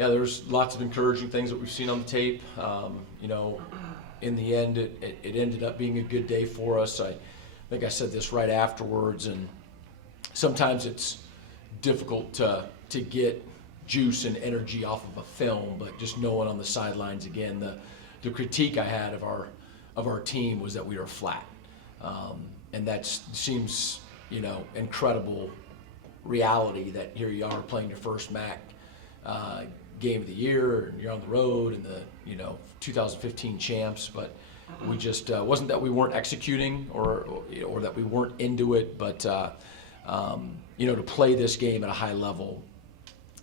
Yeah, there's lots of encouraging things that we've seen on the tape. You know, in the end, it ended up being a good day for us. I think I said this right afterwards, and sometimes it's difficult to get juice and energy off of a film, but just knowing on the sidelines again, the critique I had of our team was that we were flat, and that seems, you know, incredible reality that here you are playing your first MAC game of the year, and you're on the road and the 2015 champs, but we just wasn't that we weren't executing or that we weren't into it, but to play this game at a high level,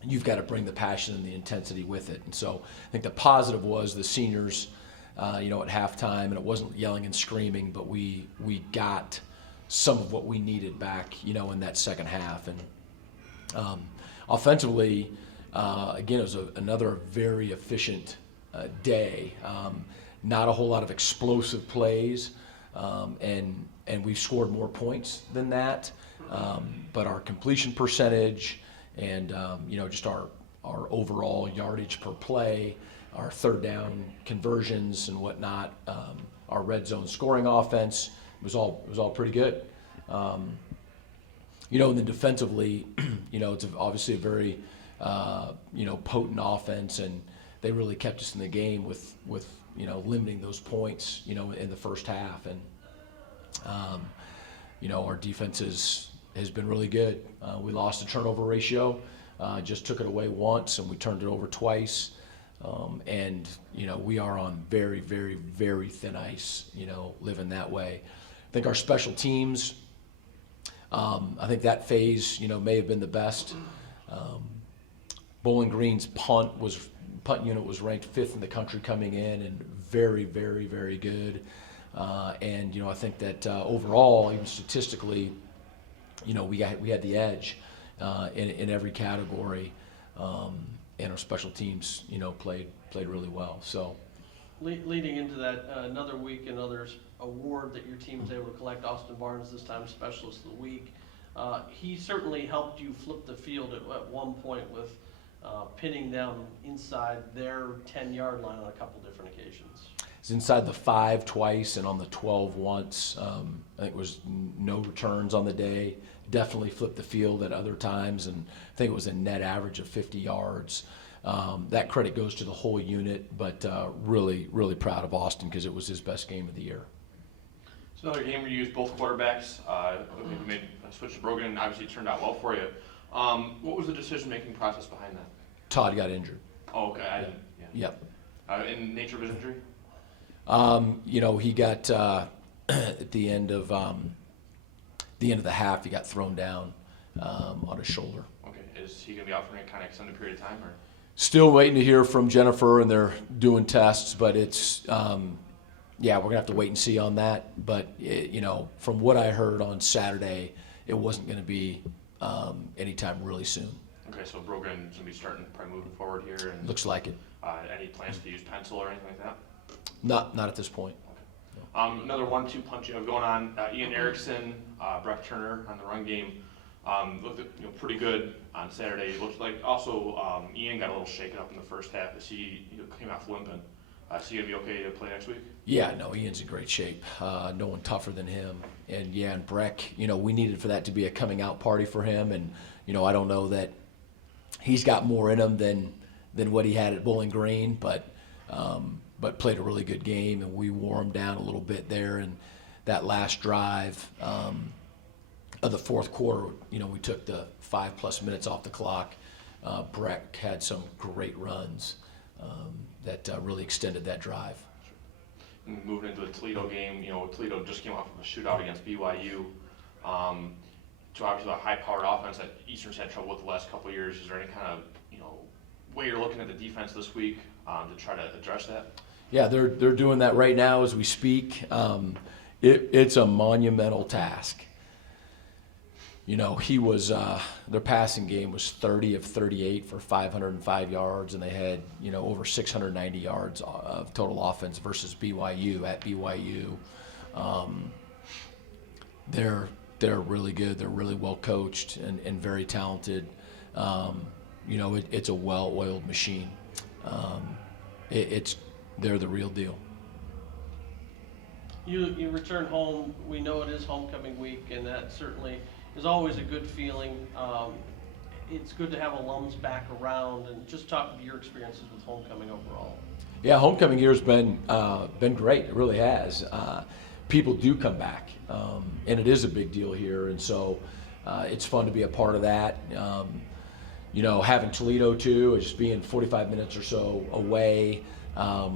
you've got to bring the passion and the intensity with it. And so I think the positive was the seniors, at halftime, and it wasn't yelling and screaming, but we got some of what we needed back, in that second half. And offensively, again, it was another very efficient day. Not a whole lot of explosive plays, and we've scored more points than that. But our completion percentage and just our overall yardage per play, our third down conversions and whatnot, our red zone scoring offense was all pretty good. And then defensively, it's obviously a very potent offense, and they really kept us in the game with limiting those points, in the first half. And our defense has been really good. We lost the turnover ratio, just took it away once, and we turned it over twice. And we are on very, very, very thin ice, living that way. I think our special teams, I think that phase, may have been the best. Bowling Green's punt unit was ranked 5th in the country coming in, and very, very, very good. And I think that overall, even statistically, we had the edge in every category, and our special teams, played really well. So, leading into that, another week, another award that your team was able to collect, Austin Barnes, this time Specialist of the Week. He certainly helped you flip the field at one point with pinning them inside their 10-yard line on a couple different occasions. He's inside the 5 twice and on the 12 once. I think it was no returns on the day. Definitely flipped the field at other times, and I think it was a net average of 50 yards. That credit goes to the whole unit, but really, really proud of Austin because it was his best game of the year. It's another game where you used both quarterbacks. You made a switch to Brogan. Obviously, it turned out well for you. What was the decision-making process behind that? Todd got injured. Oh, okay. I didn't. Yeah. Yep. In nature of his injury? He got at the end of the half, he got thrown down on his shoulder. Okay. Is he going to be out for any kind of extended period of time, or? Still waiting to hear from Jennifer, and they're doing tests, but it's we're gonna have to wait and see on that. But from what I heard on Saturday, it wasn't gonna be anytime really soon. Okay, so Brogan's gonna be starting probably moving forward here. And, looks like it. Any plans to use pencil or anything like that? Not at this point. Okay. Another 1-2 punch you have going on. Ian Erickson, Breck Turner on the run game looked pretty good on Saturday. It looked like also Ian got a little shaken up in the first half as he came off limping. Is he gonna be okay to play next week? Yeah, no, Ian's in great shape. No one tougher than him. And and Breck, we needed for that to be a coming out party for him. And I don't know that he's got more in him than what he had at Bowling Green, but played a really good game, and we wore him down a little bit there. And that last drive of the fourth quarter, we took the 5+ minutes off the clock. Breck had some great runs that really extended that drive. And moving into the Toledo game, Toledo just came off of a shootout against BYU. So obviously a high-powered offense that Eastern's had trouble with the last couple of years. Is there any kind of way you're looking at the defense this week to try to address that? Yeah, they're doing that right now as we speak. It's a monumental task. He was their passing game was 30 of 38 for 505 yards, and they had over 690 yards of total offense versus BYU at BYU. They're really good. They're really well coached and very talented. it's a well-oiled machine. They're the real deal. You return home. We know it is homecoming week, and that certainly is always a good feeling. It's good to have alums back around, and just talk to your experiences with homecoming overall. Yeah, homecoming year's been great. It really has. People do come back, and it is a big deal here, and so it's fun to be a part of that. Having Toledo too, just being 45 minutes or so away,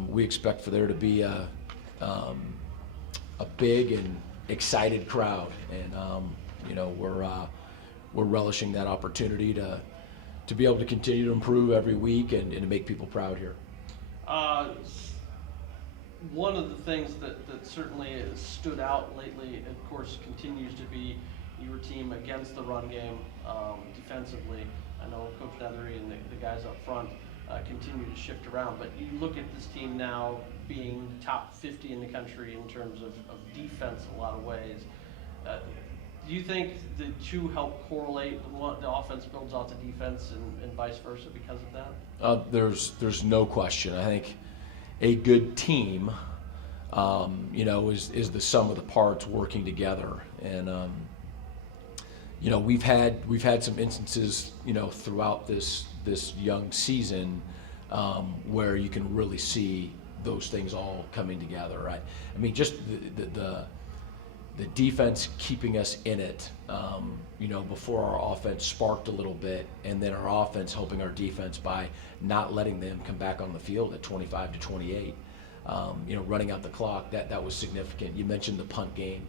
we expect for there to be a big and excited crowd, and we're relishing that opportunity to be able to continue to improve every week and to make people proud here. One of the things that certainly has stood out lately, of course, continues to be your team against the run game defensively. I know Coach Nethery and the guys up front continue to shift around, but you look at this team now being top 50 in the country in terms of defense in a lot of ways. Do you think the two help correlate? The offense builds out the defense and vice versa because of that? There's no question. I think a good team, is the sum of the parts working together. And we've had some instances, throughout this young season where you can really see those things all coming together. Right? I mean, just the defense keeping us in it, before our offense sparked a little bit, and then our offense helping our defense by not letting them come back on the field at 25 to 28. Running out the clock, that was significant. You mentioned the punt game.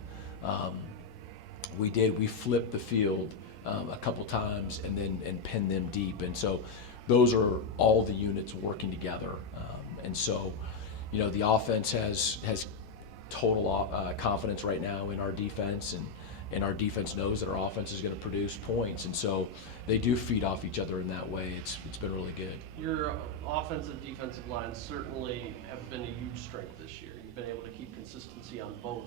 We flipped the field a couple times and pinned them deep, and so those are all the units working together. And so, the offense has total confidence right now in our defense, and our defense knows that our offense is going to produce points, and so they do feed off each other in that way. It's been really good. Your offensive defensive lines certainly have been a huge strength this year. You've been able to keep consistency on both.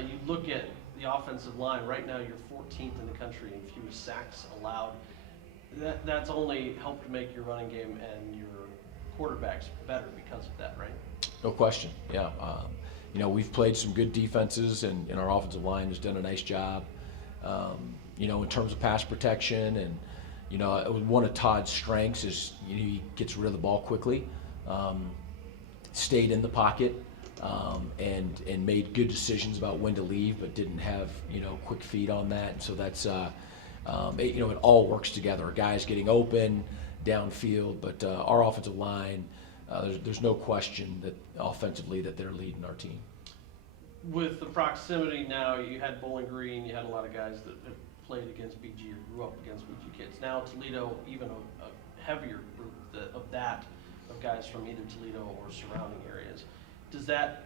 You look at the offensive line right now, you're 14th in the country in fewest sacks allowed. That's only helped make your running game and your quarterbacks better because of that, right? No question. Yeah. We've played some good defenses, and our offensive line has done a nice job, in terms of pass protection. And, one of Todd's strengths is he gets rid of the ball quickly, stayed in the pocket, and made good decisions about when to leave, but didn't have, quick feet on that. And so that's, it all works together. Guys getting open, downfield, but our offensive line, there's no question that offensively that they're leading our team. With the proximity now, you had Bowling Green, you had a lot of guys that played against BG or grew up against BG kids. Now Toledo, even a heavier group of guys from either Toledo or surrounding areas. Does that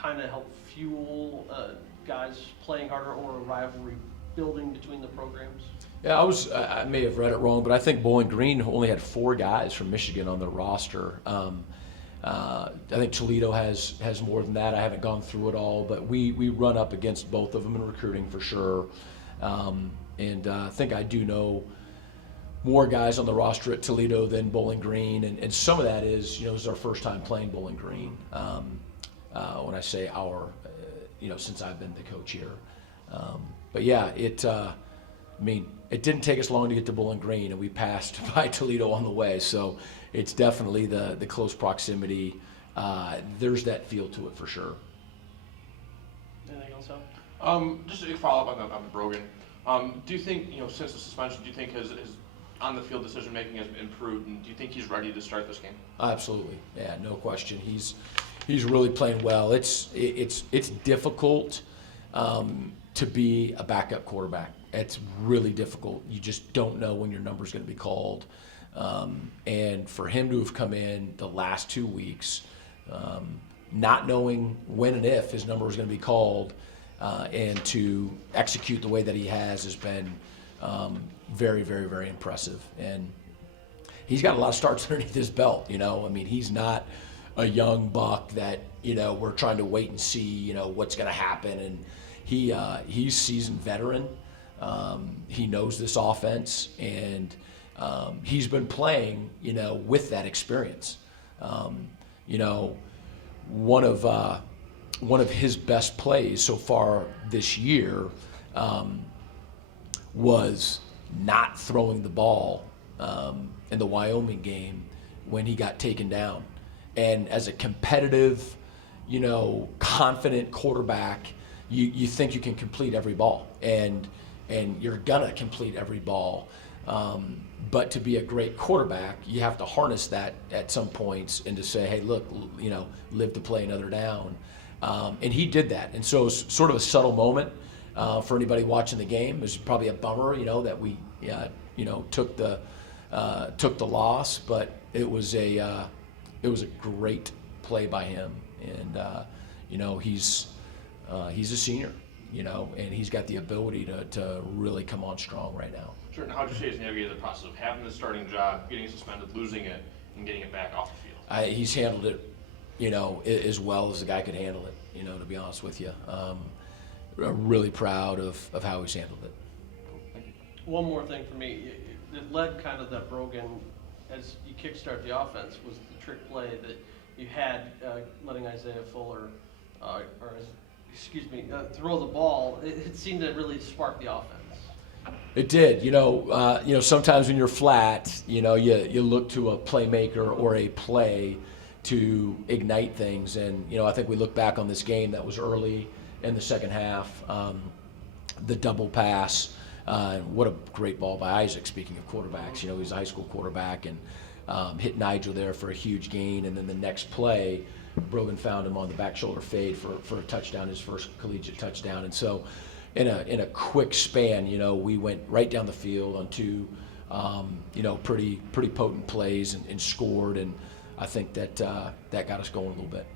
kind of help fuel guys playing harder, or a rivalry building between the programs? Yeah, I may have read it wrong, but I think Bowling Green only had 4 guys from Michigan on their roster. I think Toledo has more than that. I haven't gone through it all, but we run up against both of them in recruiting for sure. And I think I do know more guys on the roster at Toledo than Bowling Green, and some of that is, this is our first time playing Bowling Green. When I say our, since I've been the coach here. But yeah, it didn't take us long to get to Bowling Green, and we passed by Toledo on the way. So it's definitely the close proximity. There's that feel to it for sure. Anything else, Al? Just a follow-up on the Brogan. Do you think, since the suspension, do you think his on-the-field decision-making has improved, and do you think he's ready to start this game? Absolutely. Yeah, no question. He's really playing well. It's difficult to be a backup quarterback. It's really difficult. You just don't know when your number's going to be called. And for him to have come in the last 2 weeks, not knowing when and if his number was going to be called, and to execute the way that he has been very, very, very impressive. And he's got a lot of starts underneath his belt, he's not a young buck that, we're trying to wait and see, what's going to happen. And he's seasoned veteran. He knows this offense, and he's been playing, with that experience. One of his best plays so far this year was not throwing the ball in the Wyoming game when he got taken down. And as a competitive, confident quarterback, you think you can complete every ball, and you're gonna complete every ball. But to be a great quarterback, you have to harness that at some points and to say, hey, look, live to play another down. And he did that. And so it's sort of a subtle moment for anybody watching the game. It was probably a bummer, that we, took the loss, but it was a great play by him. And, he's a senior, and he's got the ability to really come on strong right now. Sure. And how would you say he's navigated the process of having the starting job, getting suspended, losing it, and getting it back off the field? He's handled it, as well as the guy could handle it, to be honest with you. I'm really proud of how he's handled it. Thank you. One more thing for me, it led kind of that Brogan, as you kickstart the offense, was the trick play that you had, letting Isaiah Fuller, throw the ball. It seemed to really spark the offense. It did. Sometimes when you're flat, you look to a playmaker or a play to ignite things. And, I think we look back on this game that was early in the second half, the double pass, what a great ball by Isaac, speaking of quarterbacks. He's a high school quarterback and hit Nigel there for a huge gain. And then the next play, Brogan found him on the back shoulder fade for a touchdown, his first collegiate touchdown. And so in a quick span, we went right down the field on two, pretty potent plays and scored. And I think that got us going a little bit.